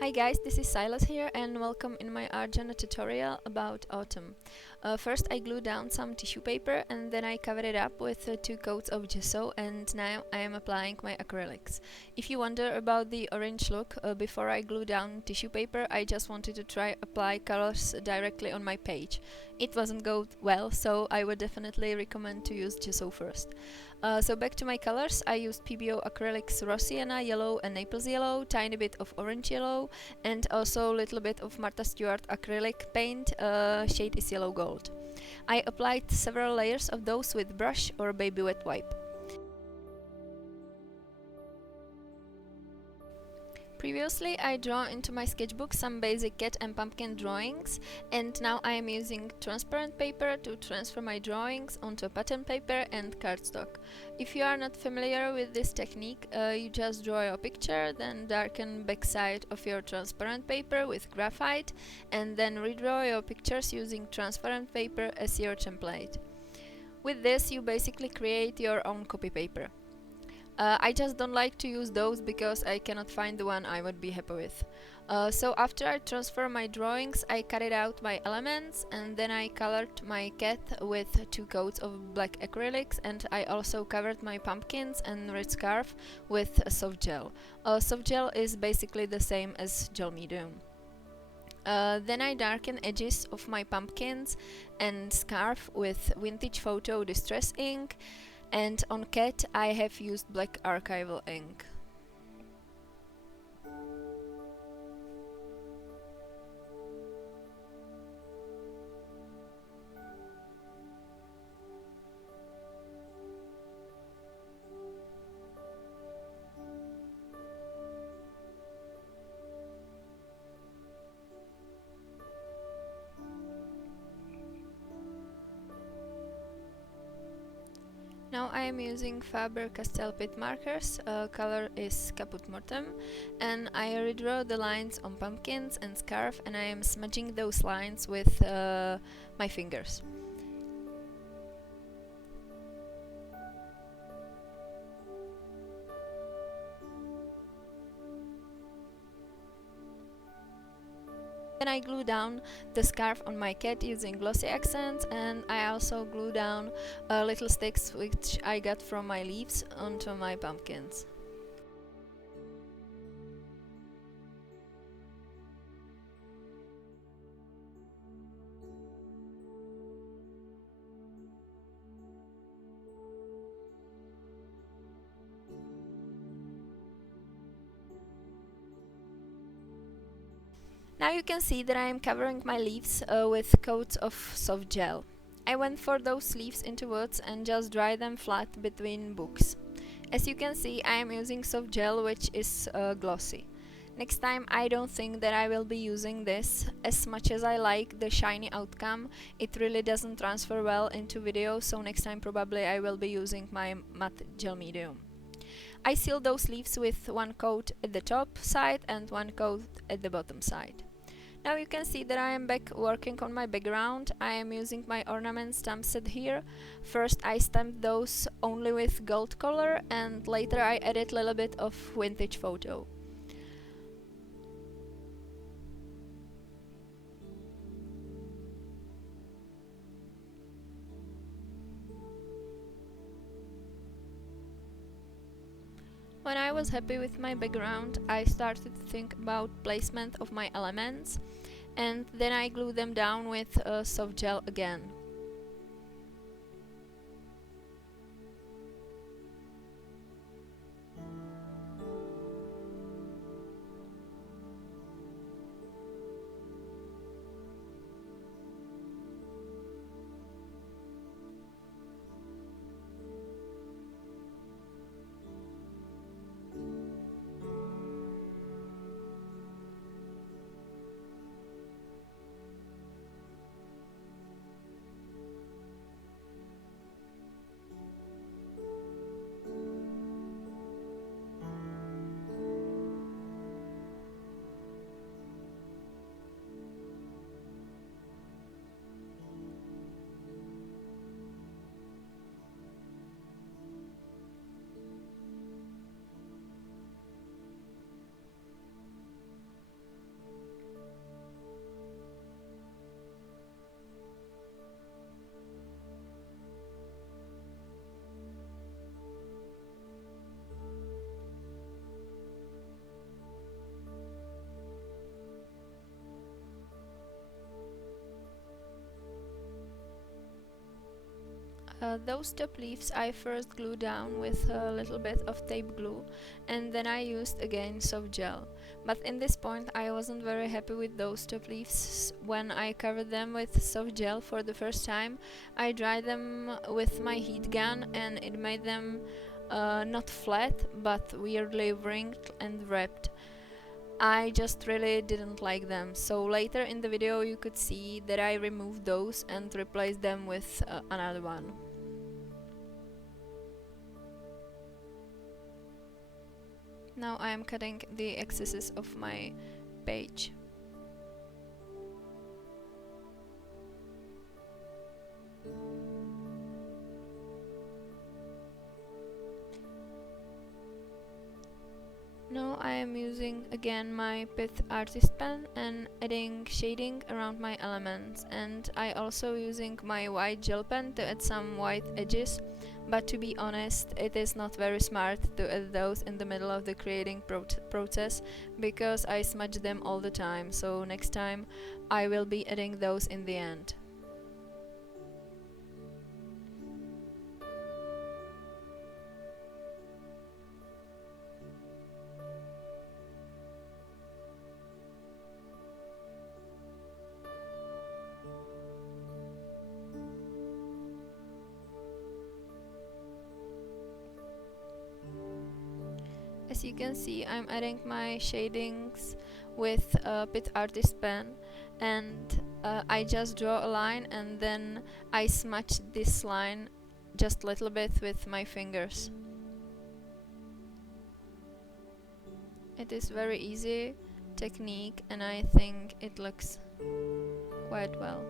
Hi guys, this is Silas here and welcome in my art journal tutorial about autumn. First I glued down some tissue paper and then I covered it up with 2 coats of gesso, and now I am applying my acrylics. If you wonder about the orange look, before I glue down tissue paper I just wanted to try apply colors directly on my page. It wasn't go well, so I would definitely recommend to use gesso first. So back to my colors, I used Pebeo acrylics raw sienna yellow and naples yellow, tiny bit of orange yellow, and also a little bit of Martha Stewart acrylic paint, shade is yellow gold. I applied several layers of those with brush or baby wet wipe. Previously I draw into my sketchbook some basic cat and pumpkin drawings, and now I am using transparent paper to transfer my drawings onto pattern paper and cardstock. If you are not familiar with this technique, you just draw your picture, then darken backside of your transparent paper with graphite, and then redraw your pictures using transparent paper as your template. With this you basically create your own copy paper. I just don't like to use those because I cannot find the one I would be happy with. So after I transfer my drawings, I cut out my elements and then I colored my cat with 2 coats of black acrylics, and I also covered my pumpkins and red scarf with a soft gel. Soft gel is basically the same as gel medium. Then I darken edges of my pumpkins and scarf with vintage photo distress ink, and on cat I have used black archival ink. Now I am using Faber-Castell Pitt markers, color is Caput Mortem, and I redraw the lines on pumpkins and scarf, and I am smudging those lines with my fingers. Then I glue down the scarf on my cat using glossy accents, and I also glue down little sticks which I got from my leaves onto my pumpkins. Now you can see that I am covering my leaves with coats of soft gel. I went for those leaves into woods and just dry them flat between books. As you can see, I am using soft gel which is glossy. Next time I don't think that I will be using this. As much as I like the shiny outcome, it really doesn't transfer well into video, so next time probably I will be using my matte gel medium. I seal those leaves with 1 coat at the top side and 1 coat at the bottom side. Now you can see that I am back working on my background. I am using my ornament stamp set here. First I stamped those only with gold color, and later I added a little bit of vintage photo. When I was happy with my background, I started to think about placement of my elements, and then I glued them down with soft gel again. Those top leaves I first glued down with a little bit of tape glue, and then I used again soft gel. But in this point I wasn't very happy with those top leaves. When I covered them with soft gel for the first time, I dried them with my heat gun, and it made them not flat but weirdly wrinkled and wrapped. I just really didn't like them, so later in the video you could see that I removed those and replaced them with another one. Now I am cutting the excesses of my page. Now I am using again my Pitt artist pen and adding shading around my elements, and I also using my white gel pen to add some white edges, but to be honest it is not very smart to add those in the middle of the creating process because I smudge them all the time, so next time I will be adding those in the end. As you can see, I'm adding my shadings with Pitt artist pen, and I just draw a line and then I smudge this line just a little bit with my fingers. It is very easy technique and I think it looks quite well.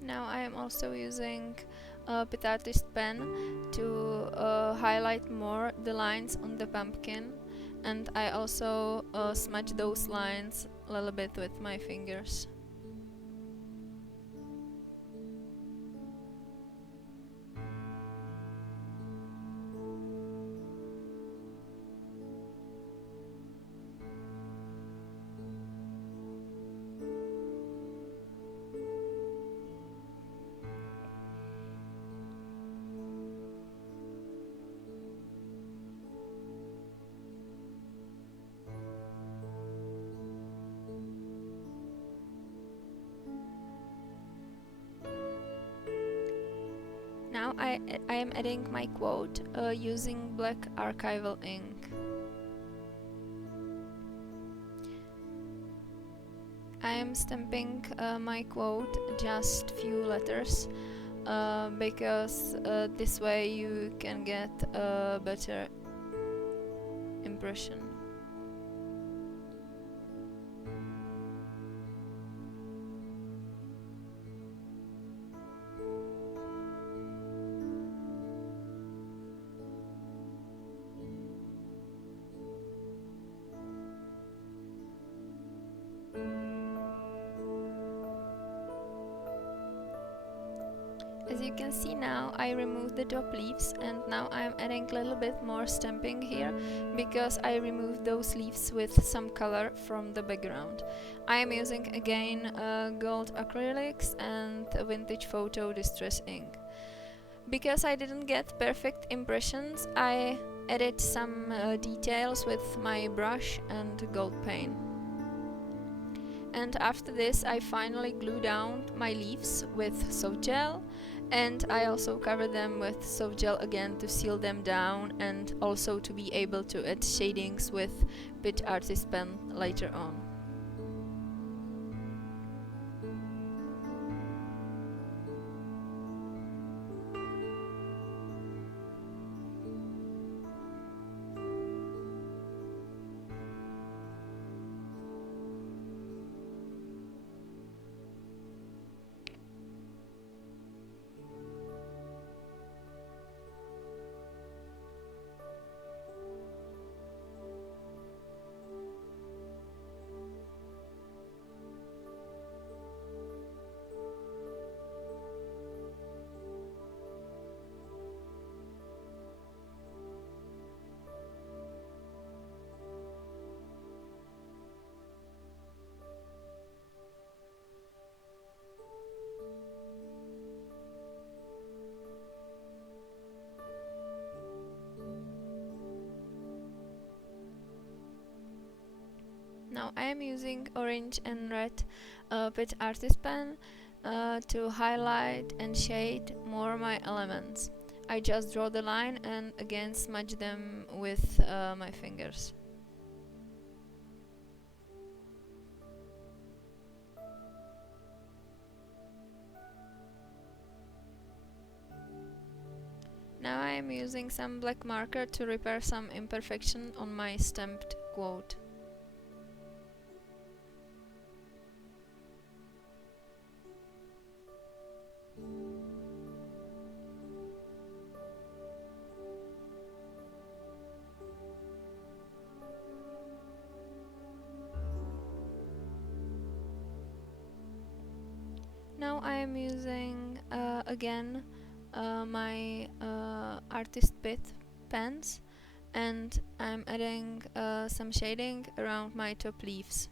Now I am also using a Pitt artist pen to highlight more the lines on the pumpkin, and I also smudge those lines a little bit with my fingers. Now I am adding my quote using black archival ink. I am stamping my quote just few letters because this way you can get a better impression. As you can see now, I removed the top leaves and now I'm adding a little bit more stamping here because I removed those leaves with some color from the background. I am using again gold acrylics and a vintage photo distress ink. Because I didn't get perfect impressions, I added some details with my brush and gold paint. And after this I finally glue down my leaves with soft gel, and I also cover them with soft gel again to seal them down and also to be able to add shadings with Pitt artist pen later on. Now I am using orange and red Pitt artist pen to highlight and shade more my elements. I just draw the line and again smudge them with my fingers. Now I am using some black marker to repair some imperfection on my stamped quote. Now I am using again my artist Pitt pens, and I'm adding some shading around my top leaves.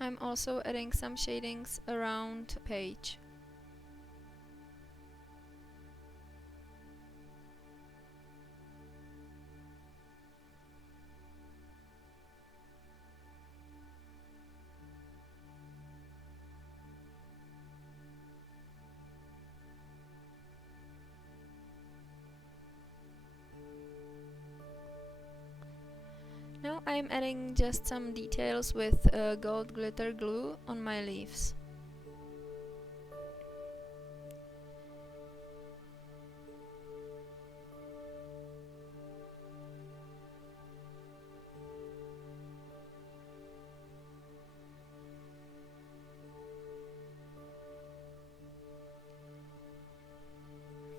I'm also adding some shadings around the page. Now I'm adding just some details with gold glitter glue on my leaves.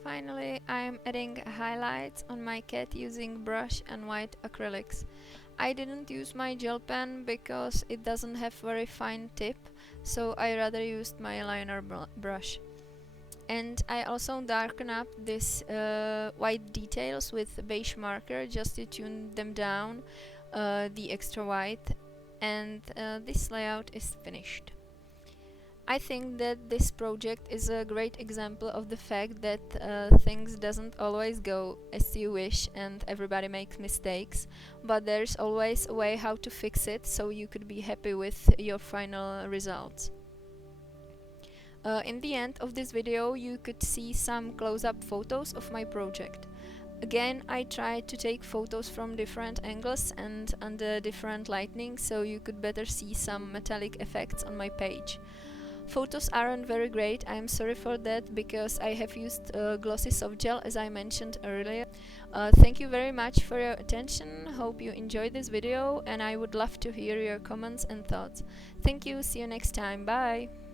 Finally, I am adding highlights on my cat using brush and white acrylics. I didn't use my gel pen because it doesn't have very fine tip, so I rather used my liner brush. And I also darken up these white details with beige marker just to tune them down, the extra white, and this layout is finished. I think that this project is a great example of the fact that things doesn't always go as you wish and everybody makes mistakes, but there's always a way how to fix it so you could be happy with your final results. In the end of this video you could see some close-up photos of my project. Again, I tried to take photos from different angles and under different lighting so you could better see some metallic effects on my page. Photos aren't very great, I'm sorry for that, because I have used glossy soft gel as I mentioned earlier. Thank you very much for your attention, hope you enjoyed this video and I would love to hear your comments and thoughts. Thank you, see you next time, bye!